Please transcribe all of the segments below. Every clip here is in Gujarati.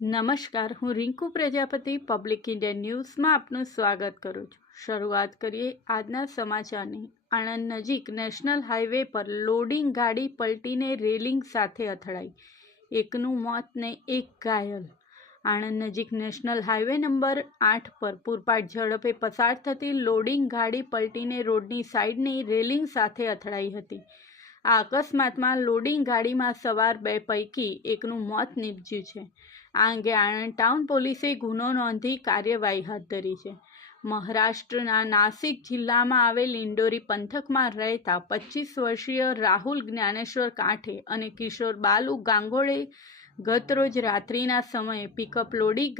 નમસ્કાર, હું રિંકુ પ્રજાપતિ પબ્લિક ઇન્ડિયા ન્યૂઝમાં આપનું સ્વાગત કરું છું। શરૂઆત કરીએ આજના સમાચારની। આણંદ નજીક નેશનલ હાઈવે પર લોડિંગ ગાડી પલટીને રેલિંગ સાથે અથડાઈ, એકનું મોત ને એક ઘાયલ। આણંદ નજીક નેશનલ હાઈવે નંબર 8 પર પૂરપાટ ઝડપે પસાર થતી લોડિંગ ગાડી પલટીને રોડની સાઈડની રેલિંગ સાથે અથડાઈ હતી। આ અકસ્માતમાં લોડિંગ ગાડીમાં સવાર 2 પૈકી એકનું મોત નીપજ્યું છે। આ અંગે આણંદ ટાઉન પોલીસે ગુનો નોંધી કાર્યવાહી હાથ ધરી છે। મહારાષ્ટ્રના નાસિક જિલ્લામાં આવેલ ઇન્ડોરી પંથકમાં રહેતા 25 વર્ષીય રાહુલ જ્ઞાનેશ્વર કાંઠે અને કિશોર બાલુ ગાંગોળે ગતરોજ રાત્રિના સમયે પિકઅપ લોડિંગ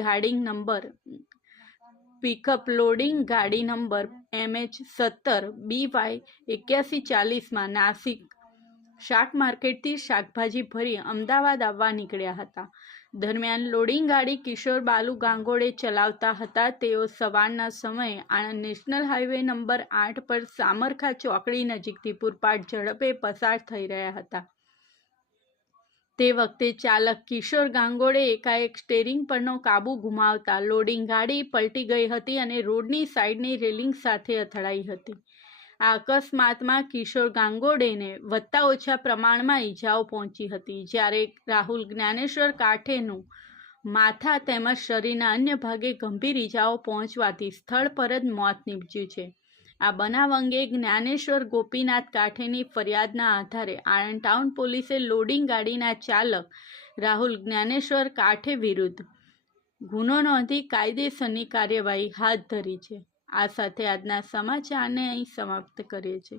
ગાડી નંબર MH17 BY 8140માં નાસિક શાક માર્કેટથી શાકભાજી ભરી અમદાવાદ આવવા નીકળ્યા હતા। દરમિયાન લોડિંગ ગાડી કિશોર બાલુ ગાંગોળે ચલાવતા હતા। તેઓ સવારના સમયે આણંદ નેશનલ હાઈવે નંબર 8 પર સામરખા ચોકડી નજીકથી પૂરપાટ ઝડપે પસાર થઈ રહ્યા હતા। તે વખતે ચાલક કિશોર ગાંગોળે એકાએક સ્ટેરિંગ પરનો કાબુ ગુમાવતા લોડિંગ ગાડી પલટી ગઈ હતી અને રોડની સાઈડની રેલિંગ સાથે અથડાઈ હતી। આ અકસ્માતમાં કિશોર ગાંગોળેને વત્તા ઓછા પ્રમાણમાં ઈજાઓ પહોંચી હતી, જ્યારે રાહુલ જ્ઞાનેશ્વર કાંઠેનું માથા તેમજ શરીરના અન્ય ભાગે ગંભીર ઈજાઓ પહોંચવાથી સ્થળ પર જ મોત નીપજ્યું છે। આ બનાવ અંગે જ્ઞાનેશ્વર ગોપીનાથ કાંઠેની ફરિયાદના આધારે આણંદ ટાઉન પોલીસે લોડિંગ ગાડીના ચાલક રાહુલ જ્ઞાનેશ્વર કાંઠે વિરુદ્ધ ગુનો નોંધી કાયદેસરની કાર્યવાહી હાથ ધરી છે। આ સાથે આજના સમાચારને અહીં સમાપ્ત કરીએ છીએ।